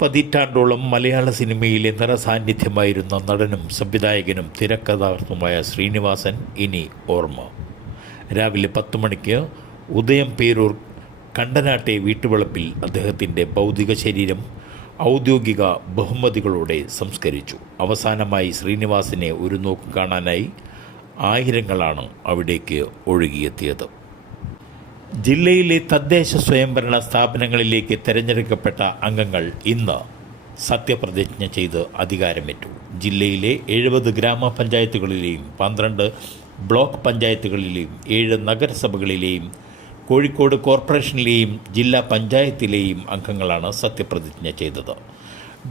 പതിറ്റാണ്ടോളം മലയാള സിനിമയിലെ നിറസാന്നിധ്യമായിരുന്ന നടനും സംവിധായകനും തിരക്കഥാകൃത്തുമായ ശ്രീനിവാസൻ ഇനി ഓർമ്മ. രാവിലെ 10 മണിക്ക് ഉദയം പേരൂർ കണ്ടനാട്ടെ വീട്ടുവളപ്പിൽ അദ്ദേഹത്തിൻ്റെ ഭൗതിക ശരീരം ഔദ്യോഗിക ബഹുമതികളോടെ സംസ്കരിച്ചു. അവസാനമായി ശ്രീനിവാസനെ ഒരു നോക്ക് കാണാനായി ആയിരങ്ങളാണ് അവിടേക്ക് ഒഴുകിയെത്തിയത്. ജില്ലയിലെ തദ്ദേശ സ്വയംഭരണ സ്ഥാപനങ്ങളിലേക്ക് തിരഞ്ഞെടുക്കപ്പെട്ട അംഗങ്ങൾ ഇന്ന് സത്യപ്രതിജ്ഞ ചെയ്ത് അധികാരമേറ്റു. ജില്ലയിലെ 70 ഗ്രാമപഞ്ചായത്തുകളിലെയും 12 ബ്ലോക്ക് പഞ്ചായത്തുകളിലെയും 7 നഗരസഭകളിലെയും കോഴിക്കോട് കോർപ്പറേഷനിലെയും ജില്ലാ പഞ്ചായത്തിലെയും അംഗങ്ങളാണ് സത്യപ്രതിജ്ഞ ചെയ്തത്.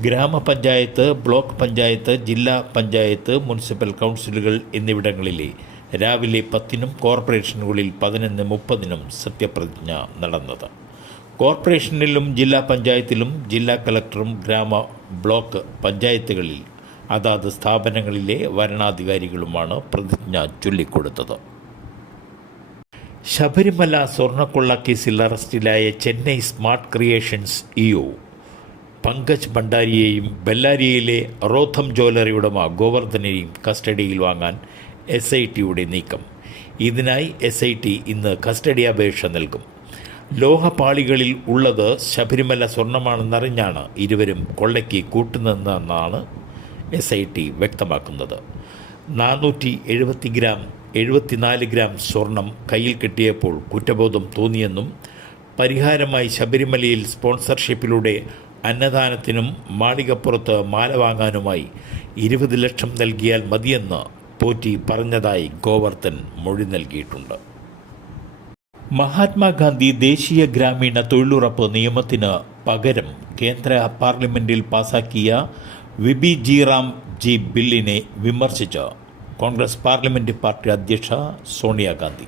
ഗ്രാമപഞ്ചായത്ത്, ബ്ലോക്ക് പഞ്ചായത്ത്, ജില്ലാ പഞ്ചായത്ത്, മുനിസിപ്പൽ കൗൺസിലുകൾ എന്നിവിടങ്ങളിലെ രാവിലെ 10-നും കോർപ്പറേഷനുകളിൽ 11:30-നും സത്യപ്രതിജ്ഞ നടന്നത്. കോർപ്പറേഷനിലും ജില്ലാ പഞ്ചായത്തിലും ജില്ലാ കളക്ടറും ബ്ലോക്ക് പഞ്ചായത്തുകളിൽ അതാത് സ്ഥാപനങ്ങളിലെ വരണാധികാരികളുമാണ് പ്രതിജ്ഞ ചൊല്ലിക്കൊടുത്തത്. ശബരിമല സ്വർണ്ണക്കൊള്ള കേസിൽ അറസ്റ്റിലായ Chennai smart creations E O Pankaj ഭണ്ഡാരിയെയും ബെല്ലാരിയിലെ റോഥം ജ്വല്ലറി ഉടമ ഗോവർദ്ധനെയും കസ്റ്റഡിയിൽ വാങ്ങാൻ SITയുടെ നീക്കം. ഇതിനായി SIT ഇന്ന് കസ്റ്റഡി അപേക്ഷ നൽകും. ലോഹപാളികളിൽ ഉള്ളത് ശബരിമല സ്വർണ്ണമാണെന്നറിഞ്ഞാണ് ഇരുവരും കൊള്ളയ്ക്ക് കൂട്ടുനിന്നതെന്നാണ് SIT വ്യക്തമാക്കുന്നത്. 474 ഗ്രാം സ്വർണം കയ്യിൽ കിട്ടിയപ്പോൾ കുറ്റബോധം തോന്നിയെന്നും പരിഹാരമായി ശബരിമലയിൽ സ്പോൺസർഷിപ്പിലൂടെ അന്നദാനത്തിനും മാളികപ്പുറത്ത് മാല വാങ്ങാനുമായി 20 ലക്ഷം നൽകിയാൽ മതിയെന്ന് പോറ്റി പറഞ്ഞതായി ഗോവർദ്ധൻ മൊഴി നൽകിയിട്ടുണ്ട്. മഹാത്മാഗാന്ധി ദേശീയ ഗ്രാമീണ തൊഴിലുറപ്പ് നിയമത്തിന് പകരം കേന്ദ്ര പാർലമെൻറ്റിൽ പാസാക്കിയ വിബി റാം ജി ബില്ലിനെ വിമർശിച്ച് കോൺഗ്രസ് പാർലമെൻറ്റ് പാർട്ടി അധ്യക്ഷ സോണിയാഗാന്ധി.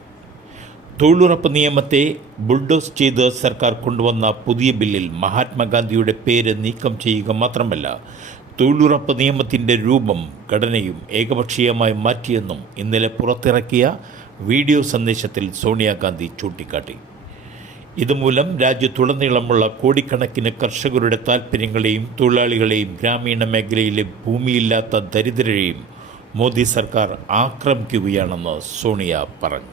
തൊഴിലുറപ്പ് നിയമത്തെ ബുൾഡോസ് ചെയ്ത് സർക്കാർ കൊണ്ടുവന്ന പുതിയ ബില്ലിൽ മഹാത്മാഗാന്ധിയുടെ പേര് നീക്കം ചെയ്യുക മാത്രമല്ല, തൊഴിലുറപ്പ് നിയമത്തിൻ്റെ രൂപം, ഘടനയും ഏകപക്ഷീയമായി മാറ്റിയെന്നും ഇന്നലെ പുറത്തിറക്കിയ വീഡിയോ സന്ദേശത്തിൽ സോണിയാഗാന്ധി ചൂണ്ടിക്കാട്ടി. ഇതുമൂലം രാജ്യത്തുടനീളമുള്ള കോടിക്കണക്കിന് കർഷകരുടെ താൽപ്പര്യങ്ങളെയും തൊഴിലാളികളെയും ഗ്രാമീണ മേഖലയിലെ ഭൂമിയില്ലാത്ത ദരിദ്രരെയും മോദി സർക്കാർ ആക്രമിക്കുകയാണെന്ന് സോണിയ പറഞ്ഞു.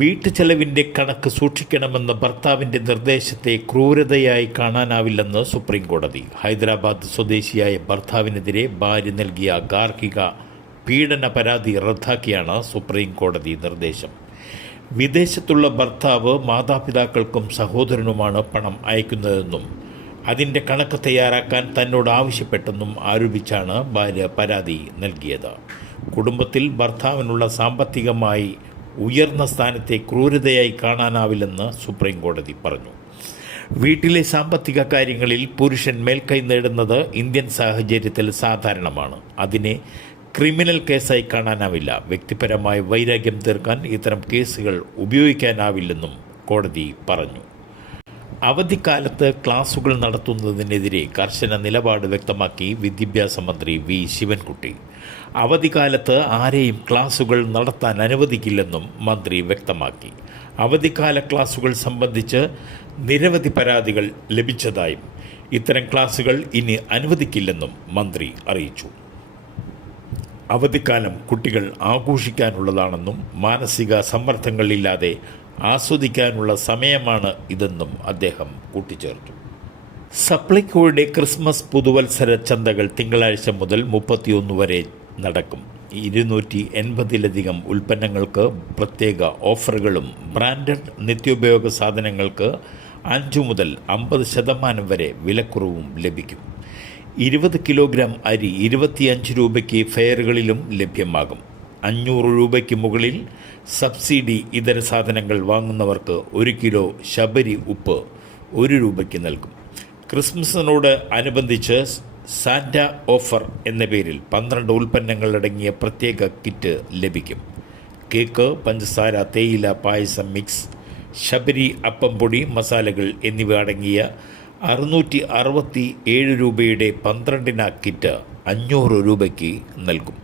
വീട്ടുചെലവിൻ്റെ കണക്ക് സൂക്ഷിക്കണമെന്ന ഭർത്താവിൻ്റെ നിർദ്ദേശത്തെ ക്രൂരതയായി കാണാനാവില്ലെന്ന് സുപ്രീം കോടതി. ഹൈദരാബാദ് സ്വദേശിയായ ഭർത്താവിനെതിരെ ഭാര്യ നൽകിയ ഗാർഹിക പീഡന പരാതി റദ്ദാക്കിയാണ് സുപ്രീം കോടതി നിർദ്ദേശം. വിദേശത്തുള്ള ഭർത്താവ് മാതാപിതാക്കൾക്കും സഹോദരനുമാണ് പണം അയക്കുന്നതെന്നും അതിൻ്റെ കണക്ക് തയ്യാറാക്കാൻ തന്നോട് ആവശ്യപ്പെട്ടെന്നും ആരോപിച്ചാണ് ഭാര്യ പരാതി നൽകിയത്. കുടുംബത്തിൽ ഭർത്താവിനുള്ള സാമ്പത്തികമായി ഉയർന്ന സ്ഥാനത്തെ ക്രൂരതയായി കാണാനാവില്ലെന്ന് സുപ്രീം കോടതി പറഞ്ഞു. വീട്ടിലെ സാമ്പത്തിക കാര്യങ്ങളിൽ പുരുഷൻ മേൽക്കൈ നേടുന്നത് ഇന്ത്യൻ സാഹചര്യത്തിൽ സാധാരണമാണ്. അതിനെ ക്രിമിനൽ കേസായി കാണാനാവില്ല. വ്യക്തിപരമായ വൈരാഗ്യം തീർക്കാൻ ഇത്തരം കേസുകൾ ഉപയോഗിക്കാനാവില്ലെന്നും കോടതി പറഞ്ഞു. അവധിക്കാലത്ത് ക്ലാസുകൾ നടത്തുന്നതിനെതിരെ കർശന നിലപാട് വ്യക്തമാക്കി വിദ്യാഭ്യാസ മന്ത്രി വി ശിവൻകുട്ടി. അവധിക്കാലത്ത് ആരെയും ക്ലാസുകൾ നടത്താൻ അനുവദിക്കില്ലെന്നും മന്ത്രി വ്യക്തമാക്കി. അവധിക്കാല ക്ലാസുകൾ സംബന്ധിച്ച് നിരവധി പരാതികൾ ലഭിച്ചതായും ഇത്തരം ക്ലാസുകൾ ഇനി അനുവദിക്കില്ലെന്നും മന്ത്രി അറിയിച്ചു. അവധിക്കാലം കുട്ടികൾ ആഘോഷിക്കാനുള്ളതാണെന്നും മാനസിക സമ്മർദ്ദങ്ങളില്ലാതെ ആസ്വദിക്കാനുള്ള സമയമാണ് ഇതെന്നും അദ്ദേഹം കൂട്ടിച്ചേർത്തു. സപ്ലൈകോയുടെ ക്രിസ്മസ് പുതുവത്സര ചന്തകൾ തിങ്കളാഴ്ച മുതൽ 31 വരെ നടക്കും. 280-ലധികം ഉൽപ്പന്നങ്ങൾക്ക് പ്രത്യേക ഓഫറുകളും ബ്രാൻഡഡ് നിത്യോപയോഗ സാധനങ്ങൾക്ക് 5 മുതൽ 50% വരെ വിലക്കുറവും ലഭിക്കും. 20 കിലോഗ്രാം അരി 25 രൂപയ്ക്ക് ഫെയറുകളിലും ലഭ്യമാകും. 500 രൂപയ്ക്ക് മുകളിൽ സബ്സിഡി ഇതര സാധനങ്ങൾ വാങ്ങുന്നവർക്ക് 1 കിലോ ശബരി ഉപ്പ് 1 രൂപയ്ക്ക് നൽകും. ക്രിസ്മസിനോട് അനുബന്ധിച്ച് സാന്റ ഓഫർ എന്ന പേരിൽ 12 ഉൽപ്പന്നങ്ങളടങ്ങിയ പ്രത്യേക കിറ്റ് ലഭിക്കും. കേക്ക്, പഞ്ചസാര, തേയില, പായസം മിക്സ്, ശബരി അപ്പം പൊടി, മസാലകൾ എന്നിവ അടങ്ങിയ 667 രൂപയുടെ 12 കിറ്റ് 500 രൂപയ്ക്ക് നൽകും.